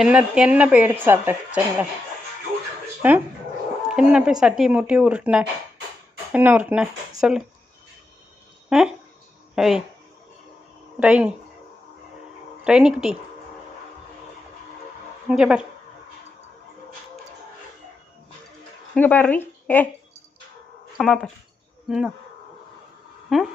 என்ன போய் எடுத்து சாப்பிட்ட கிச்சனில்? என்ன போய் சட்டியை முட்டி உருட்டின? என்ன உருட்டின சொல்லு? ஐய் ரைனி குட்டி, இங்கே பாரு, இங்கே பாரு. அம்மா பாரு. இன்னும் ம்